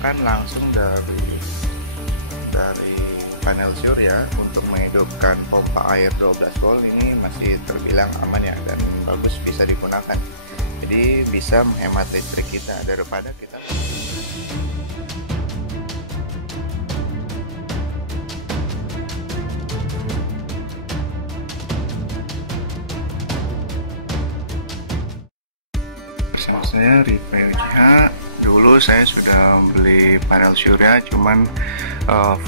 menggunakan langsung dari panel surya untuk menghidupkan pompa air 12 volt ini masih terbilang aman ya, dan bagus, bisa digunakan. Jadi bisa menghemat listrik kita daripada kita bersama saya Rifai Ujiha. Dulu saya sudah beli panel surya, cuman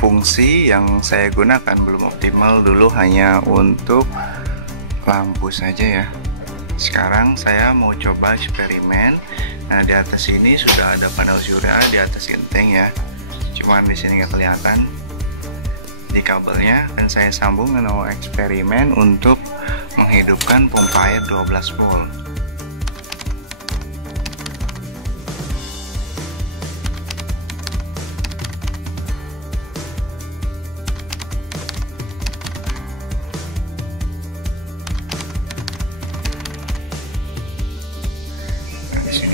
fungsi yang saya gunakan belum optimal. Dulu hanya untuk lampu saja ya. Sekarang saya mau coba eksperimen. Nah, di atas ini sudah ada panel surya di atas genteng ya. Cuman di sini nggak kelihatan di kabelnya, dan saya sambung dengan eksperimen untuk menghidupkan pompa air 12 volt.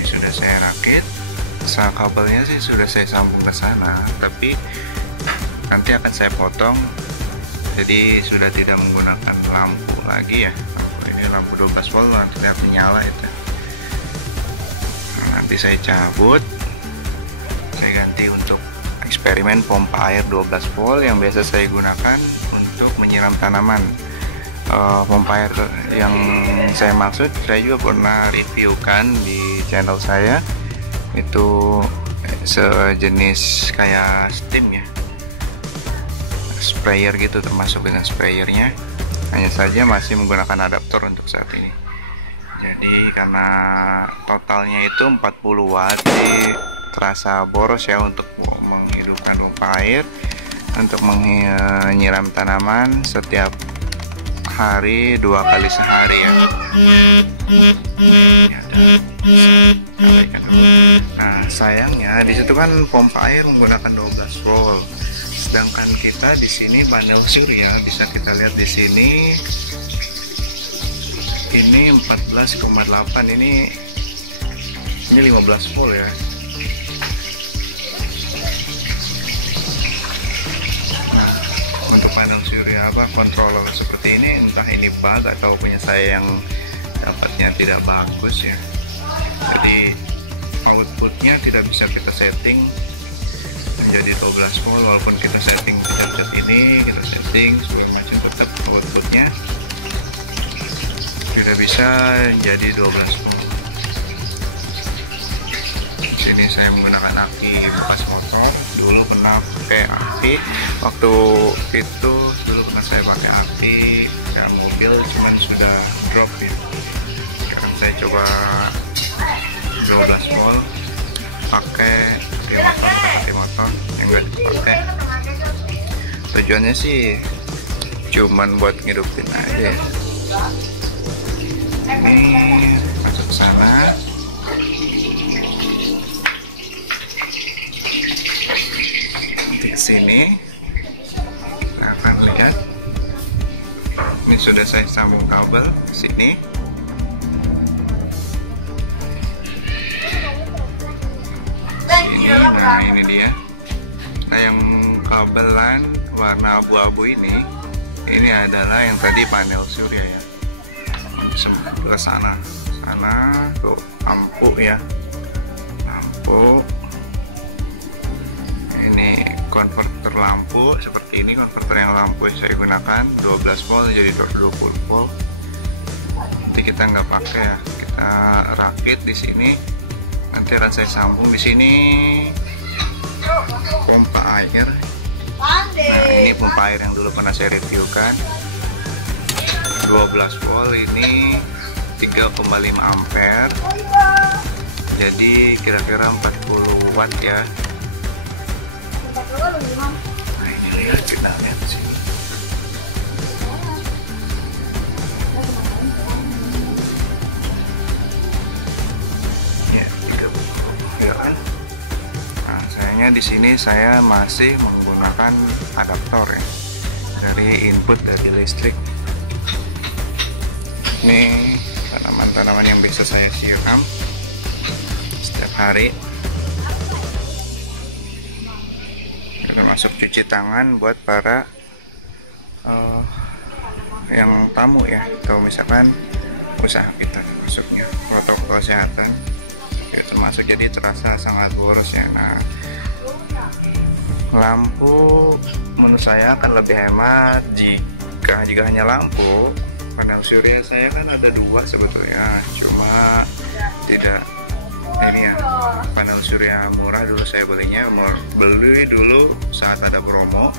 Sudah saya rakit, kabelnya sih sudah saya sambung ke sana, tapi nanti akan saya potong, jadi sudah tidak menggunakan lampu lagi ya. Ini lampu 12 volt nanti lihat menyala itu. Nah, nanti saya cabut, saya ganti untuk eksperimen pompa air 12 volt yang biasa saya gunakan untuk menyiram tanaman. Pompa air yang saya maksud saya juga pernah reviewkan di channel saya, itu sejenis kayak steam ya, sprayer gitu, termasuk dengan sprayernya, hanya saja masih menggunakan adaptor untuk saat ini. Jadi karena totalnya itu 40 watt, jadi terasa boros ya untuk menghidupkan pompa air untuk menyiram tanaman setiap hari 2 kali sehari ya. Nah, sayangnya di situ kan pompa air menggunakan 12 volt, sedangkan kita di sini panel surya, bisa kita lihat di sini ini 14,8, ini 15 volt ya. Untuk panel surya controller seperti ini, entah ini bug atau punya saya yang dapatnya tidak bagus ya, jadi outputnya tidak bisa kita setting menjadi 12 volt, walaupun kita setting pencet ini, kita setting segala macam, tetap outputnya tidak bisa jadi 12 volt. Di sini saya menggunakan aki bekas motor, dulu pernah pakai aki waktu itu, dulu pernah saya pakai aki dan mobil, cuman sudah drop ya. Sekarang saya coba 12 volt pakai motor yang enggak dipakai. Tujuannya sih cuman buat ngidupin aja. Ini masuk ke sana. Di sini kita akan lihat, ini sudah saya sambung kabel ke sini. Nah ini dia. Nah, yang kabelan warna abu-abu ini adalah yang tadi panel surya ya. Ke sana tuh lampu ya, lampu. Ini konverter lampu seperti ini, konverter yang lampu yang saya gunakan 12 volt jadi 20 volt. Nanti kita nggak pakai ya, kita rakit di sini. Nanti akan saya sambung di sini pompa air. Nah, ini pompa air yang dulu pernah saya reviewkan, 12 volt, ini 3,5 ampere, jadi kira-kira 40 watt ya. Nah, ini lihat, kita lihat sini. Ya, 30 ya kan. Nah, sayangnya di sini saya masih menggunakan adaptor ya, dari input dari listrik. Ini tanaman-tanaman yang bisa saya siram setiap hari. termasuk cuci tangan buat para yang tamu ya, atau misalkan usaha kita, masuknya protokol kesehatan ya, termasuk. Jadi terasa sangat boros ya. Nah, lampu menurut saya akan lebih hemat jika hanya lampu. Panel surya saya kan ada 2 sebetulnya, cuma tidak ini ya, panel surya murah dulu saya beli dulu saat ada promo.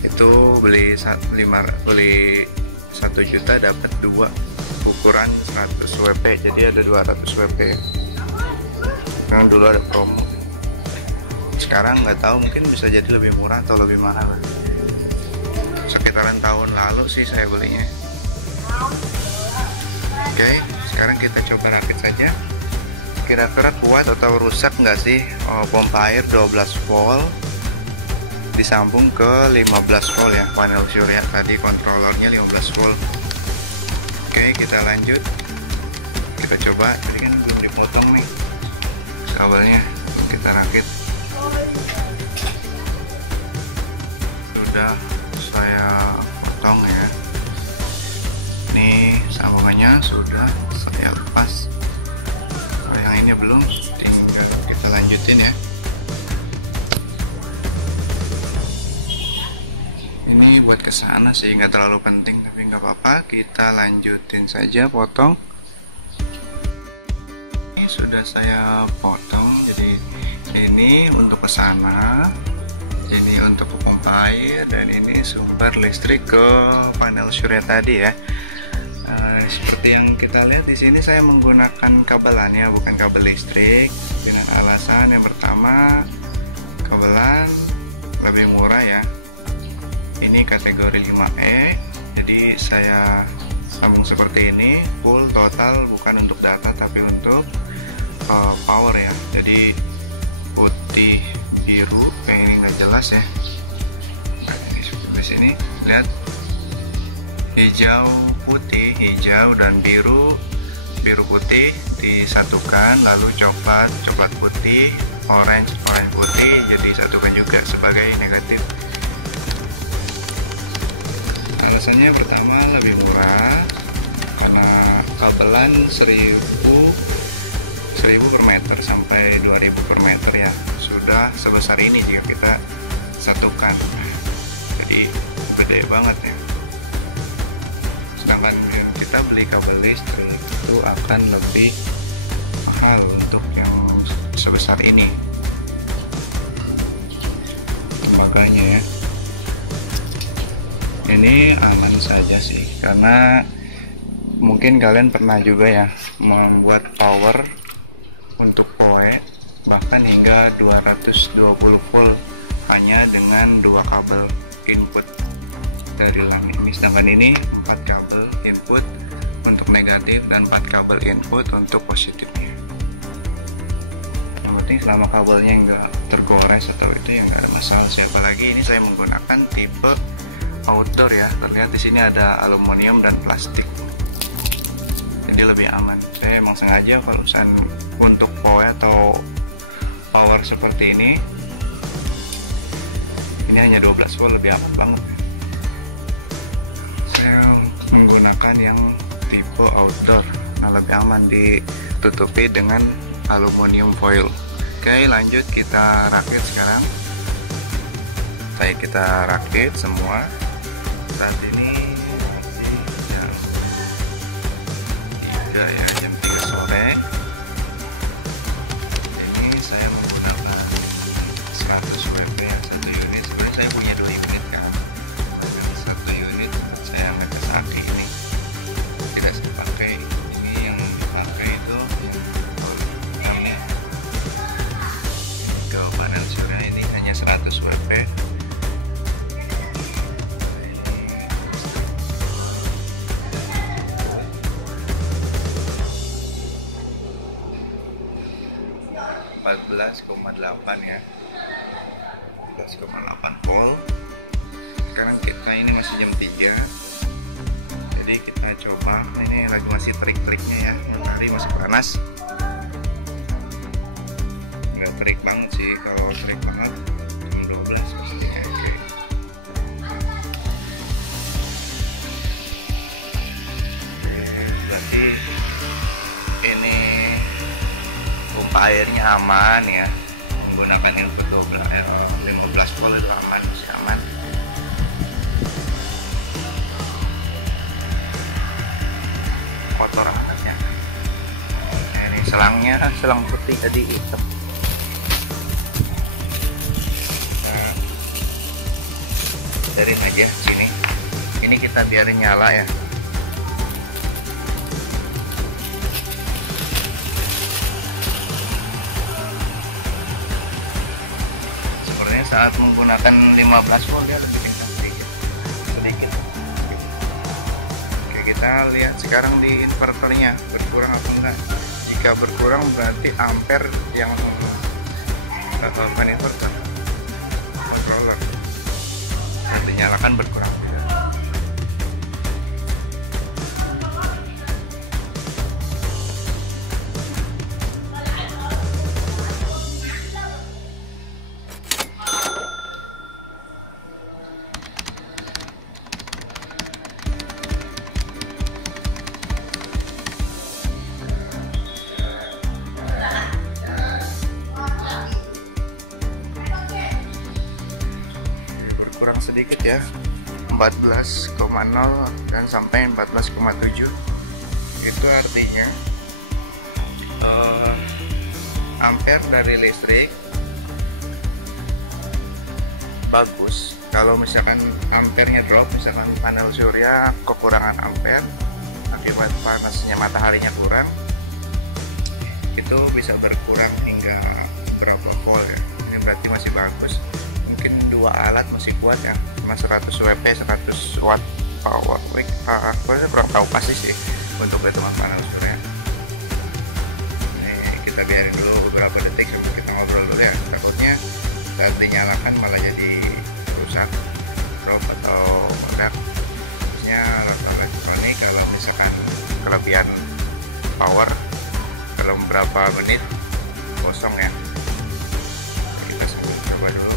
Itu beli 1 juta dapat 2 ukuran 100 WP, jadi ada 200 WP. Karena dulu ada promo. Sekarang nggak tahu, mungkin bisa jadi lebih murah atau lebih mahal. Sekitaran tahun lalu sih saya belinya. Oke, sekarang kita coba rakit saja. Kira-kira kuat atau rusak nggak sih pompa air 12 volt disambung ke 15 volt ya, panel surya tadi kontrolernya 15 volt. Oke, kita lanjut, kita coba. Tadi kan belum dipotong nih kabelnya, kita rakit. Sudah saya potong ya, ini sambungannya sudah saya lepas. Yang ini belum, tinggal kita lanjutin ya. Ini buat kesana sih, nggak terlalu penting, tapi nggak apa-apa, kita lanjutin saja potong. Ini sudah saya potong, jadi ini untuk kesana, ini untuk pompa air, dan ini sumber listrik ke panel surya tadi ya. Seperti yang kita lihat di sini, saya menggunakan kabelannya bukan kabel listrik, dengan alasan yang pertama, kabelan lebih murah ya. Ini kategori 5E, jadi saya sambung seperti ini, full total, bukan untuk data tapi untuk power ya. Jadi putih biru, ini nggak jelas ya. Nah, di sini lihat, hijau putih, hijau dan biru, biru putih disatukan, lalu coklat, coklat putih, orange, orange putih, jadi disatukan juga sebagai negatif. Alasannya pertama lebih murah karena kabelan 1000 per meter sampai 2000 per meter ya, sudah sebesar ini jika kita satukan, jadi gede banget ya. Sedangkan kita beli kabel listrik itu akan lebih mahal untuk yang sebesar ini, makanya ya ini aman saja sih, karena mungkin kalian pernah juga ya membuat power untuk POE bahkan hingga 220 volt hanya dengan 2 kabel input dari langit ini. Sedangkan ini 4 kabel input untuk negatif dan 4 kabel input untuk positifnya. Yang penting selama kabelnya nggak tergores atau itu ya nggak ada masalah. Siapa lagi, ini saya menggunakan tipe outdoor ya, terlihat di sini ada aluminium dan plastik, jadi lebih aman. Saya emang sengaja kalau untuk POE atau power seperti ini hanya 12 volt, lebih aman banget. Saya menggunakan yang tipe outdoor, nah lebih aman, ditutupi dengan aluminium foil. Oke, lanjut kita rakit sekarang. Baik, kita rakit semua. Saat ini masih jam 3 ya, jam 3 sore. Ini saya menggunakan 100 WP ya, 1 unit. Sebenarnya saya punya 2 unit kan, 1 unit saya ngetes aki ini tidak saya pakai. Ini yang dipakai itu yang ini ke panel surya, ini hanya 100 WP. 14,8 ya, 14,8 volt. Sekarang kita ini masih jam 3, jadi kita coba. Ini lagi masih trik-triknya ya, matahari masih panas, nggak terik banget sih. Kalau terik banget 15 mestinya. Oke. Berarti ini pompa airnya aman ya, menggunakan input 15 volt itu aman, masih aman. Kotor amat ya. Nah, ini selangnya, selang putih tadi hitam. Biarin aja sini, ini kita biarin nyala ya. Sebenarnya saat menggunakan 15 volt dia lebih kencang sedikit. Oke, kita lihat sekarang di inverternya berkurang apa enggak. Jika berkurang berarti ampere yang inverter controller dan dinyalakan berkurang juga. Kurang sedikit ya, 14,0 dan sampai 14,7. Itu artinya ampere dari listrik bagus. Kalau misalkan ampernya drop, misalkan panel surya kekurangan ampere akibat panasnya mataharinya kurang, itu bisa berkurang hingga berapa volt ya. Ini berarti masih bagus. Mungkin 2 alat masih kuat ya, cuma 100 WP 100 watt power. Aku kurang tahu pasti sih untuk itu panel surya. Ini kita biarin dulu beberapa detik sambil kita ngobrol dulu ya, takutnya saat dinyalakan malah jadi rusak, drop atau meledak. Terusnya alat elektronik kalau misalkan kelebihan power dalam beberapa menit kosong ya. Kita coba dulu.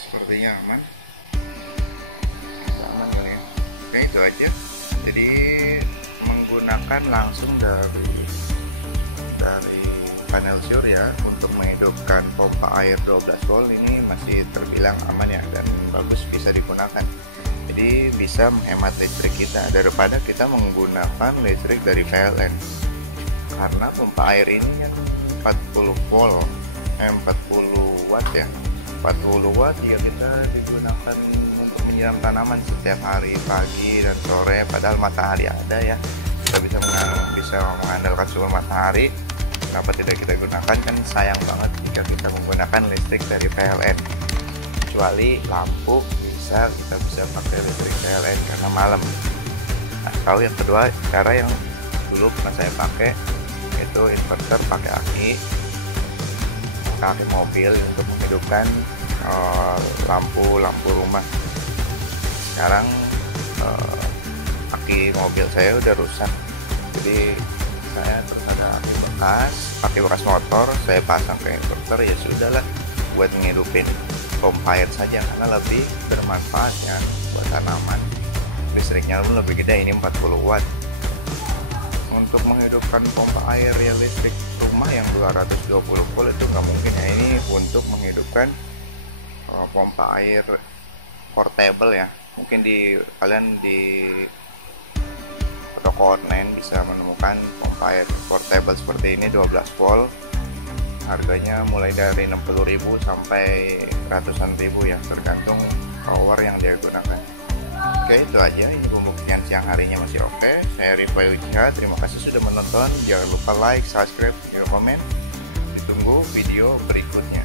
Sepertinya aman ya. Oke, itu aja. Jadi menggunakan langsung dari panel surya untuk menghidupkan pompa air 12 volt ini masih terbilang aman ya, dan bagus, bisa digunakan. Jadi bisa menghemat listrik kita daripada kita menggunakan listrik dari PLN, karena pompa air ini kan 40 volt 40 watt ya. 40 watt ya, kita digunakan untuk menyiram tanaman setiap hari pagi dan sore, padahal matahari ada ya, kita bisa mengandalkan sumber matahari. Kenapa tidak kita gunakan? Kan sayang banget jika kita menggunakan listrik dari PLN. Kecuali lampu kita bisa pakai listrik PLN karena malam. Nah, kalau yang kedua, cara yang dulu pernah saya pakai itu inverter pakai aki mobil untuk menghidupkan lampu rumah. Sekarang aki mobil saya udah rusak, jadi saya terus ada aki bekas motor, saya pasang ke inverter. Ya sudahlah, buat menghidupin pompa air saja karena lebih bermanfaat ya buat tanaman. Listriknya pun lebih gede, ini 40 watt. Untuk menghidupkan pompa air ya listrik rumah yang 220 volt itu nggak mungkin ya. Ini untuk menghidupkan pompa air portable ya. Mungkin kalian di toko online bisa menemukan pompa air portable seperti ini 12 volt. Harganya mulai dari 60.000 sampai ratusan ribu ya, tergantung power yang dia gunakan. Oke, itu aja. Ini pembuktian siang harinya masih oke. Saya Rifai Wijaya, terima kasih sudah menonton. Jangan lupa like, subscribe, komen. Ditunggu video berikutnya.